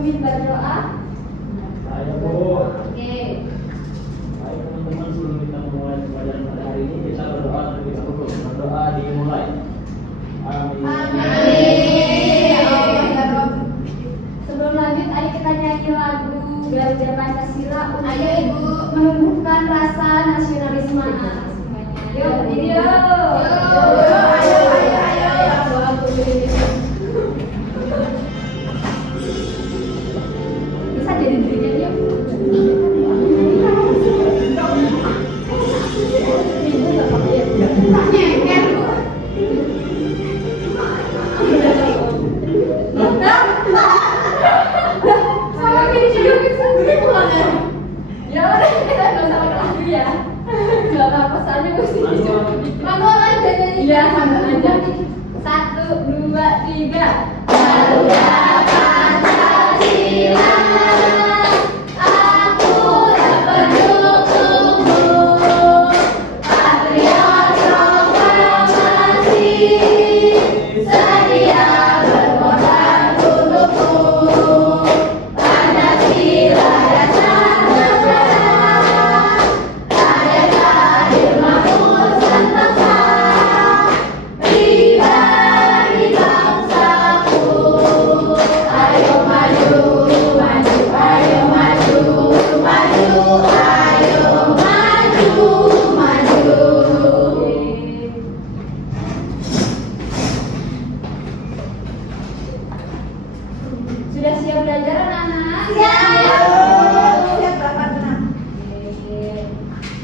pemimpin berdoa? Saya Bu. Oke. Baik teman-teman, sebelum kita memulai pelajaran pada hari ini, kita berdoa terlebih dahulu. Berdoa dimulai. Amin. Sebelum lanjut, ayo kita nyanyi lagu Garuda Pancasila untuk menumbuhkan rasa nasionalisme anak semuanya. Yuk, berdiri yuk. Bisa jadi dirinya yuk. Ya udah kita nggak usah pakai lagu ya, nggak apa-apa soalnya mesti manual aja jadi. Iya, manual aja. 1, 2, 3. Garuda Pancasila, aku pendukungmu, patriot proklamasi, sedia berkorban untukmu. Pancasila dasar negara, hadirkan ilmu Nusantara, pribadi bangsaku. Ayo maju, maju, ayo maju, maju, ayo maju, maju. Sudah siap belajar anak-anak? Siap Bapak tenang. Oke.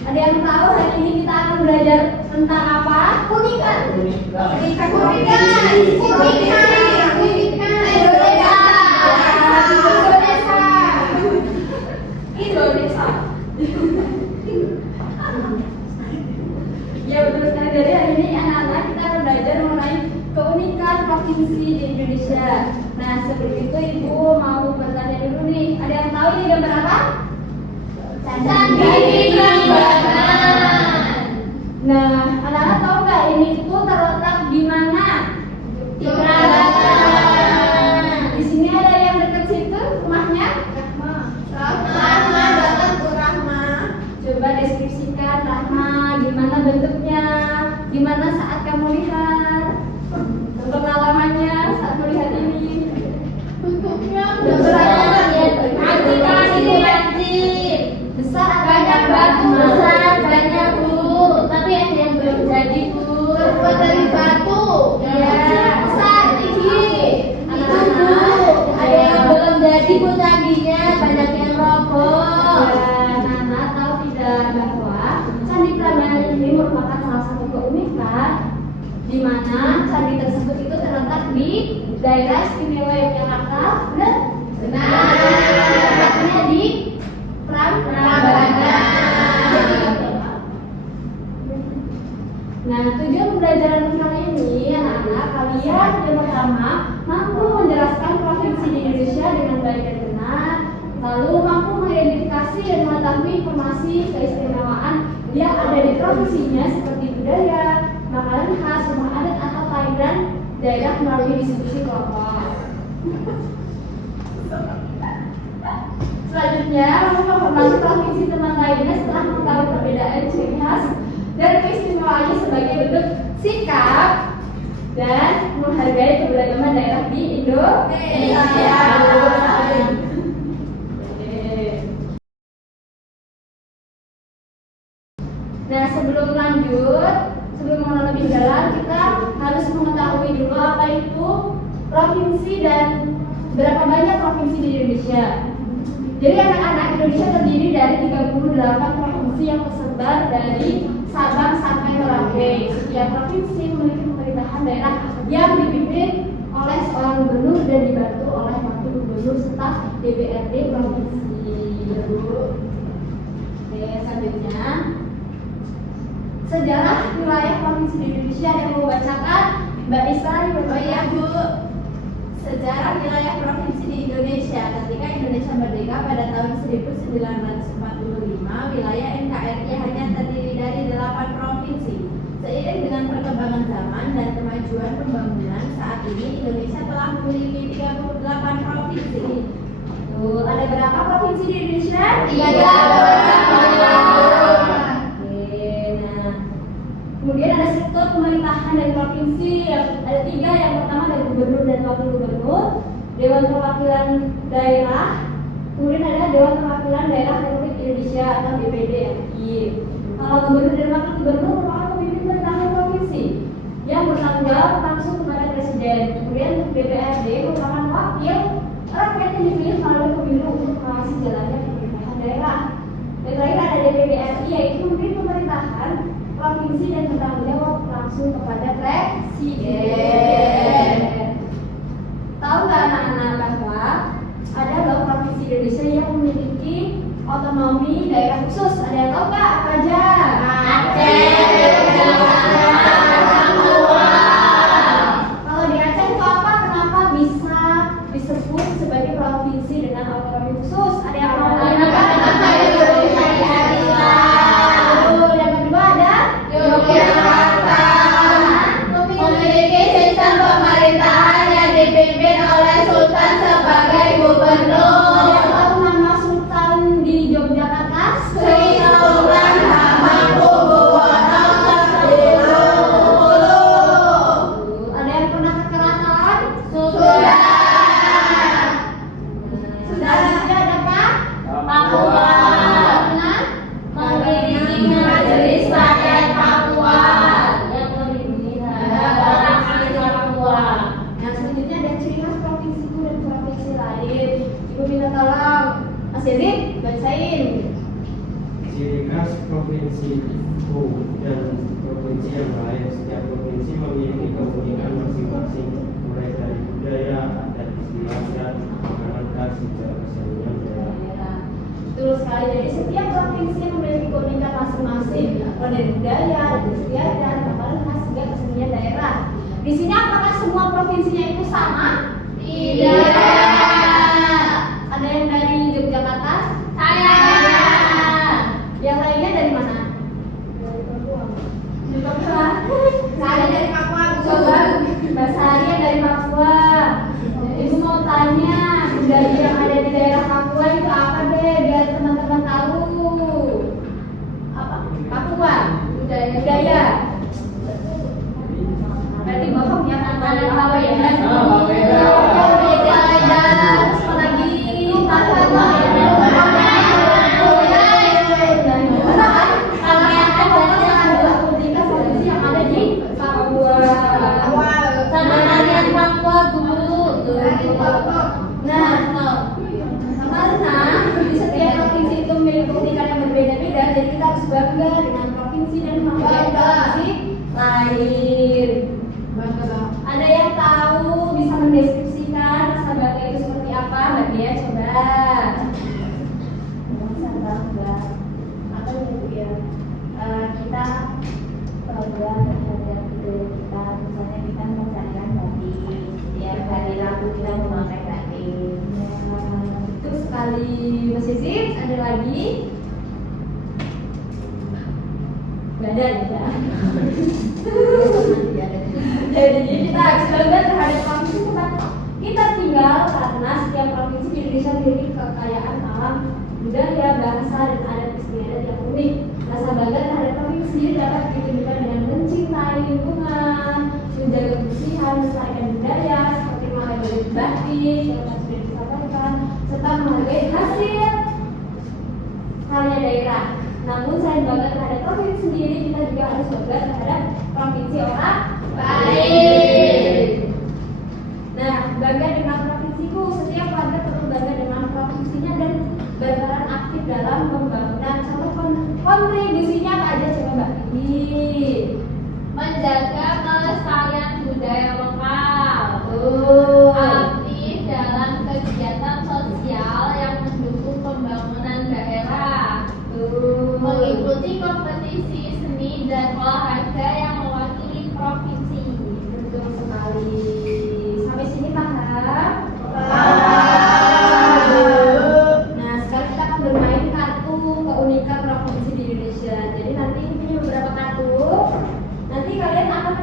Ada yang tahu hari ini kita akan belajar tentang apa? Kunikan. Kunikan. Indonesia. Ya betul sekali, dari hari ini anak-anak kita akan belajar mengenai keunikan provinsi di Indonesia. Nah sebelum itu ibu mau bertanya dulu nih, ada yang tahu ini gambar apa? Candi Prambanan. Nah anak-anak tahu nggak ini itu terletak di mana? Di Prambanan. Di sini ada yang dekat situ rumahnya? Rahma datang ke Rahma. Coba deskripsikan Rahma, gimana bentuknya, gimana saat kamu lihat, pengalamannya saat melihat ini. Bentuknya Besar, banyak batu besar, banyak Bu. Tapi ada yang belum jadi Bu. Terbuat dari batu. Ya. Besar tinggi. Itu Bu. Ada yang belum jadi Bu candinya, banyak yang roboh. Dan Nana tahu tidak bahwa Candi Prambanan ini merupakan salah satu keunikan di mana candi tersebut itu terletak di daerah istimewa Yogyakarta. Benar. Letaknya di Prambanan. Nah, tujuan pembelajaran kali ini anak-anak kalian yang pertama mampu menjelaskan provinsi di Indonesia dengan baik dan benar, lalu mampu mengidentifikasi dan mengetahui informasi keistimewaan yang ada di provinsinya seperti budaya, makanan khas, rumah adat atau kelahiran daerah melalui diskusi kelompok. Selanjutnya, mampu menghormati provinsi teman lainnya setelah mengetahui perbedaan ciri khas dan keistimewaannya sebagai bentuk sikap dan menghargai keberagaman daerah di Indonesia. Nah, sebelum lanjut, sebelum mengenal lebih dalam, kita harus mengetahui dulu apa itu provinsi dan berapa banyak provinsi di Indonesia. Jadi anak-anak, Indonesia terdiri dari 38 provinsi yang tersebar dari Sabang sampai Merauke. Setiap provinsi memiliki pemerintahan daerah yang dipimpin oleh seorang gubernur dan dibantu oleh wakil gubernur serta DPRD provinsi. Oke, selanjutnya sejarah wilayah provinsi di Indonesia yang mau bacakan Mbak Nisa. Oh iya Bu. Sejarah wilayah provinsi di Indonesia. Ketika Indonesia merdeka pada tahun 1945, wilayah NKRI hanya terdiri dari 8 provinsi. Seiring dengan perkembangan zaman dan kemajuan pembangunan, saat ini Indonesia telah memiliki 38 provinsi. provinsi di Indonesia? Iya. Oke, nah kemudian ada struktur pemerintahan dari provinsi yang ada 3. Yang pertama dari gubernur dan wakil gubernur, Dewan Perwakilan Daerah, kemudian ada Dewan Perwakilan Daerah Republik Indonesia atau DPD RI. Kalau gubernur dan wakil gubernur merupakan pemimpin pemerintahan provinsi yang bertanggung jawab langsung kepada presiden. Kemudian untuk DPRD merupakan wakil rakyat yang dipilih melalui pemilu untuk mengawasi jalannya pemerintahan daerah. Dan terakhir ada DPD RI, yaitu pemimpin pemerintahan provinsi dan bertanggung jawab langsung kepada presiden. Tahu nggak anak-anak bahwa ada loh provinsi Indonesia yang memiliki otonomi daerah khusus? Ada yang tahu nggak apa aja? Kalau di Aceh itu apa? Kenapa bisa disebut sebagai provinsi dengan otonomi khusus? Ada yang tahu? Yang kedua ada Yogyakarta memiliki sistem pemerintahan yang dipimpin oleh Sultan sebagai gubernur. Ada yang tahu nama sultan di Yogyakarta? Sri Sultan Hamengkubuwono X. Ada yang pernah ke keraton? Sudah. Selanjutnya ada apa? Papua Pernah? memiliki majelis rakyat Papua Yang lebih ada orang asli Papua. Nah, selanjutnya ada ciri khas provinsiku dan provinsi lain. Ibu minta tolong Mas Yazid bacain. Ciri khas provinsiku dan provinsi yang lain. Setiap provinsi memiliki keunikan masing-masing, mulai dari budaya, adat istiadat, makanan khas, hingga kesenian daerah. Betul sekali. Jadi setiap provinsi memiliki keunikan masing-masing, mulai dari budaya, adat istiadat, makanan khas hingga kesenian daerah. Di sini apakah semua provinsinya itu sama? Tidak. Ada yang dari Yogyakarta? Saya. Yang lainnya dari mana? Dari Papua. Saya dari Papua. Coba Mbak Sari dari Papua. Ibu mau tanya budaya yang ada di daerah Papua itu apa deh biar teman-teman tahu. Apa? Papua. Budaya. Berarti bohong ya kan? Apa ya? Beda. Apa lagi? Kalau yang ada adalah politika provinsi yang ada di Papua. Sama kalian Papua dulu. Nah, karena di setiap provinsi itu memiliki keunikan yang berbeda-beda, jadi kita harus bangga dengan provinsi dan menghargai provinsi lain. Ada yang tahu bisa mendeskripsikan rasa bangga itu seperti apa? Mbak Dia coba. Rasa bangga apa ya? Kita bangga terhadap budaya kita. Misalnya kita menggunakan batik. Setiap hari Rabu kita memakai batik. Itu sekali. Mas Yusif, ada lagi? Gak ada ya. Jadi kita harus bangga terhadap provinsi tempat kita tinggal karena setiap provinsi di Indonesia memiliki kekayaan alam, budaya, bahasa, dan adat istiadat yang unik. Rasa bangga terhadap provinsi sendiri dapat ditunjukkan dengan mencintai lingkungan, menjaga kebersihan, melestarikan budaya seperti menghargai batik yang sudah disampaikan, serta menghargai hasil karya daerah. Namun selain bangga terhadap provinsi sendiri, kita juga harus bangga terhadap provinsi orang Baik. Nah, bangga dengan provinsiku. Setiap warga perlu bangga dengan provinsinya dan berperan aktif dalam pembangunan. Contoh kontribusinya apa aja coba Mbak Didi? Menjaga kelestarian budaya lokal. Tuh. Aktif dalam kegiatan sosial yang mendukung pembangunan daerah. Tuh. Mengikuti kompetisi seni dan olahraga yang mewakili provinsi. Betul sekali. Sampai sini paham? Nah, sekarang kita akan bermain kartu keunikan provinsi di Indonesia. Jadi nanti ini punya beberapa kartu. Nanti kalian akan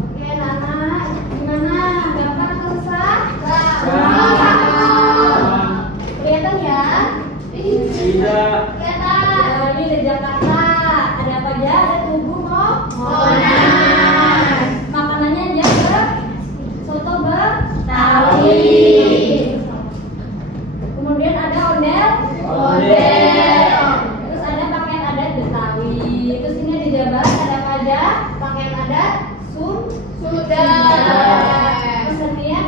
Oke, Nana, gimana? Gampang atau susah? Kelihatan ya? Tidak. Kelihatan. Nah, ini ada Jakarta. Ada apa aja? Ada Tugu, Monas. Makanannya aja soto Betawi. Kemudian ada ondel. Terus ada pakaian adat Betawi. Terus ini di Jawa Barat ada apa aja? Pakaian adat kesenian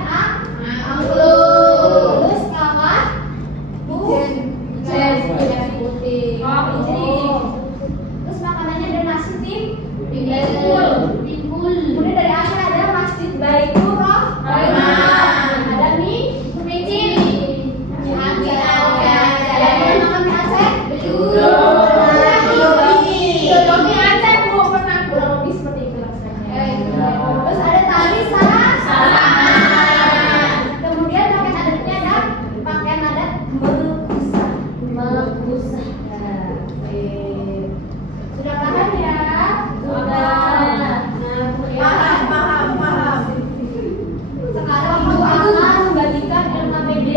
angklung. Terus kawat putih. Oh, ijing. Terus makanannya ada nasi timbul. Kemudian dari Aceh ada Masjid Baitur Rahman. Ada mie kucing. Makan mie Aceh? Belum. Mie Aceh belum pernah. Kurang lebih seperti itu rasanya. Terus ada tali sarangan. Kemudian pakaian adatnya ada pakaian adat Melekusah. Nah, sudah paham ya? Sudah. Nah, kemudian sekarang ibu akan membagikan LKPD.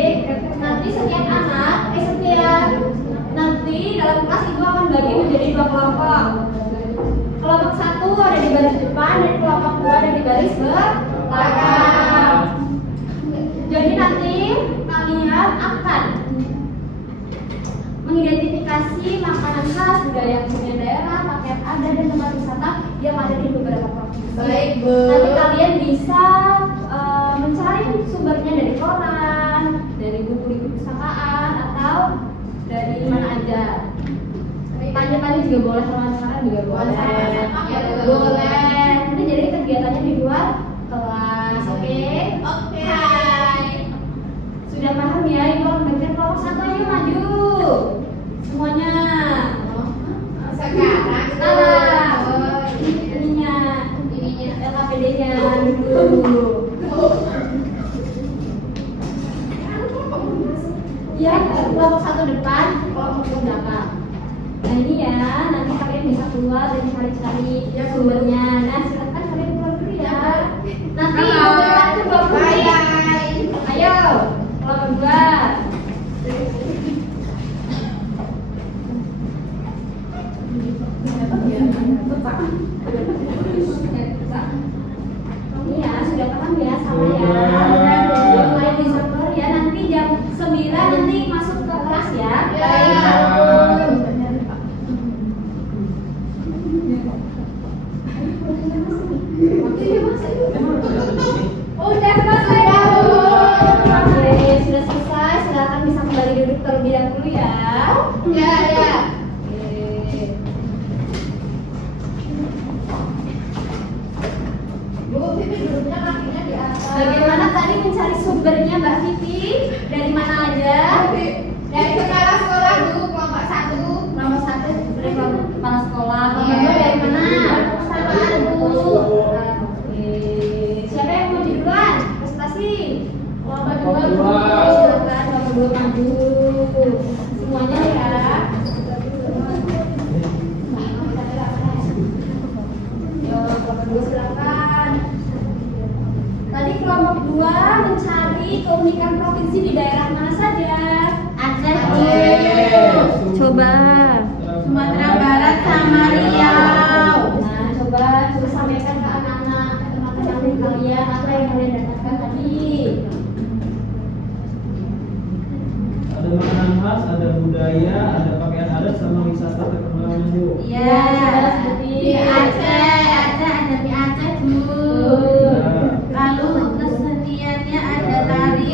Nanti setiap nanti dalam kelas ibu akan bagi menjadi 2 kelompok. Kelompok 1 ada di baris depan dan kelompok 2 ada di baris belakang. Jadi nanti kalian akan mengidentifikasi makanan khas budaya kesenian daerah, pakaian adat dan tempat wisata yang ada di beberapa provinsi. Baik, Bu. Nanti kalian bisa mencari sumbernya dari koran, dari buku-buku perpustakaan atau dari mana aja. Tanya-tanya juga boleh, teman-teman juga boleh. Boleh. Nanti jadi kegiatannya di luar kelas, oke? Sudah paham ya? Ibu akan bagikan kelompok 1, ayo maju. Semuanya. Ininya LKPD-nya dulu. Ya, kelompok 1 depan, kelompok 2 belakang. Nah ini ya, nanti kalian bisa keluar dan cari-cari sumbernya. Nah silakan kalian keluar dulu ya. Nanti waktu 20 menit. Ayo, kelompok 2. Ini ya, sudah paham ya sama ya. Mulai Desember ya, nanti jam 9 nanti masuk ke kelas ya. Udah selesai. Oke, sudah selesai. Silakan bisa kembali duduk terlebih dahulu ya. Bagaimana tadi mencari sumbernya Mbak Vivi? Dari mana aja? Dari kepala sekolah Bu, kelompok 1. Nomor 1 dari kepala sekolah. Nomor 2 dari mana? Perpustakaan, Bu. Oke. Siapa yang mau duluan? Prestasi. Kelompok Kelompok 2. Silakan kelompok 2 maju. Semuanya ya. Yo, kelompok 2 silakan. Tadi kelompok 2 mencari keunikan provinsi di daerah mana saja? Aceh, Coba. Sumatera Barat sama Riau. Nah, coba sampaikan ke anak-anak, ke teman-teman kalian apa yang kalian dapatkan tadi. Ada makanan khas, ada budaya, ada pakaian adat sama wisata terkenal Bu. Iya. Seperti Di Aceh ada di Aceh Bu. Lalu keseniannya ada tari.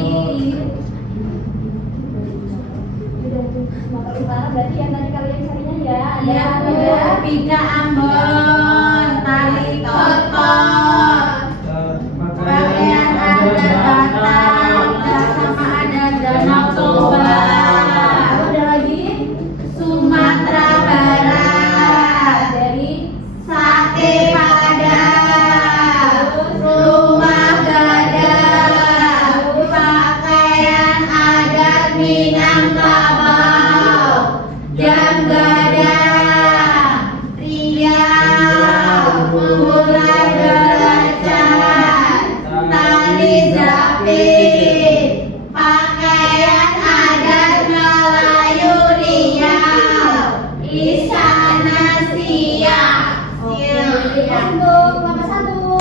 Sumatera Utara berarti yang tadi kalian carinya ya. Iya Bu. Bika Ambon. untuk Bapak satu.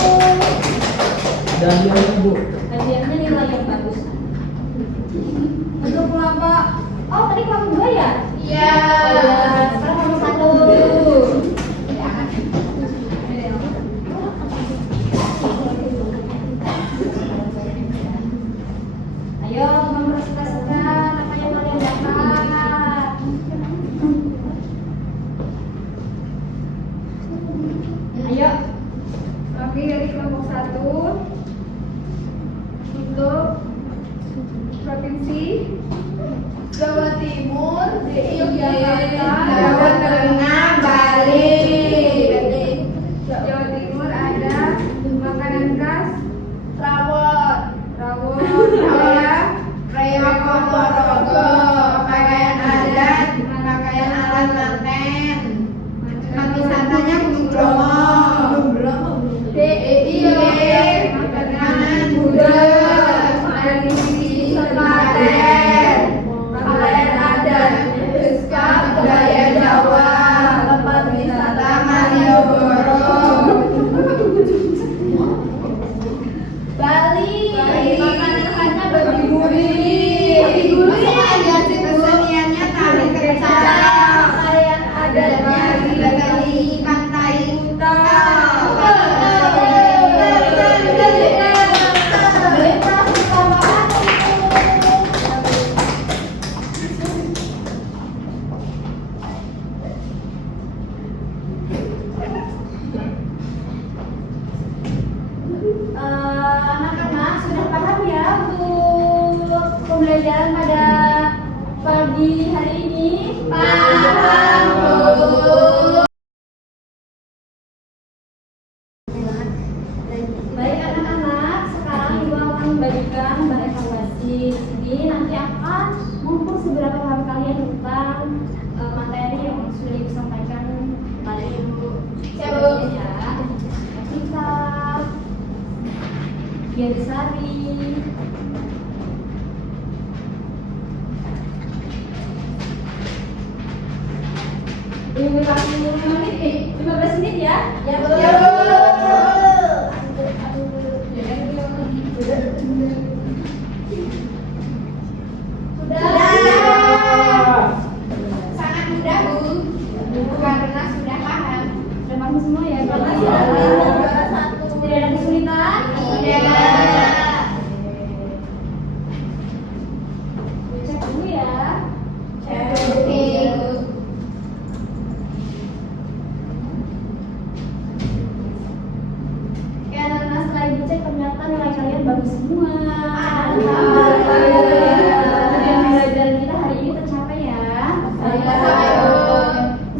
Dan yang Bu. Hadiahnya nilai yang bagus. Untuk kelompok, oh tadi kelompok 2 ya? Iya. Sekarang kelompok 1. Ayo mempresentasikan apa yang kalian dapat. Ayo. Kami dari kelompok 1 untuk Provinsi Jawa Timur, Yogyakarta, Jawa Tengah, Bali. Jawa Timur ada makanan khas Rawon. Raya Ponorogo, pakaian adat, pakaian alat manten. Tempat wisatanya Gunung Bromo. DIY, makanan Buddha, tradisi Klaten, pakaian adat, beskap budaya Jawa, tempat wisata Malioboro. Bali, makanan khasnya babi gurih. Variasi keseniannya tari kecak, pakaian adatnya dilatih ikan tai Anak-anak sudah paham ya untuk pembelajaran pada pagi hari ini? Paham, Bu. Baik anak-anak, sekarang Ibu akan membagikan bahan evaluasi. Jadi nanti akan mengukur seberapa paham kalian tentang materi yang sudah Ibu sampaikan tadi. Siap, Bu. Ya, kita Giarisari. Ibu kasih 15 menit ya. Ya, Bu. Sangat mudah, Bu. Karena sudah paham. Sudah paham semua ya? Tidak ada kesulitan? Tidak. Cek dulu ya. Oke, Bu. Ya anak-anak, setelah Ibu cek ternyata nilai kalian bagus semua. Tujuan pembelajaran kita hari ini tercapai ya.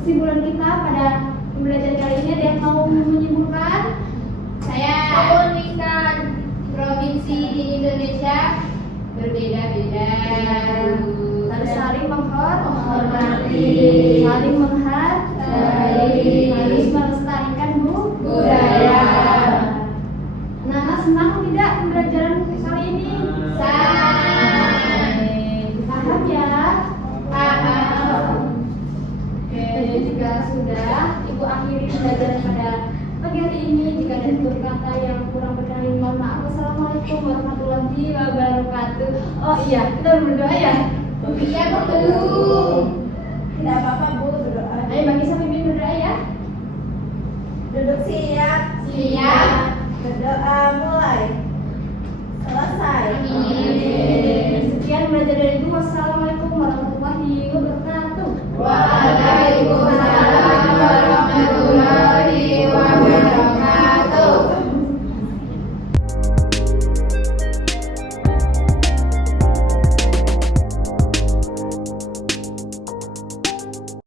Kesimpulan kita pada pembelajaran kali ini ada yang mau menyimpulkan? Saya keunikan provinsi di Indonesia berbeda-beda. Harus saling menghormati, saling menghargai, harus melestarikan budaya. Anak-anak senang tidak pembelajaran kali ini? Sangat. Paham ya? Paham. Oke, jika sudah, Ibu akhiri pembelajaran pada pagi hari ini. Jika ada tutur kata yang kurang berkenan, mohon maaf. Wassalamualaikum warahmatullahi wabarakatuh. Oh iya, kita berdoa ya. Iya, Bu. Belum. Tidak apa-apa, Bu, berdoa. Ayo bagi sama Bibi berdoa ya. Duduk siap. Siap. Berdoa mulai. Selesai. Amin. Sekian belajar dari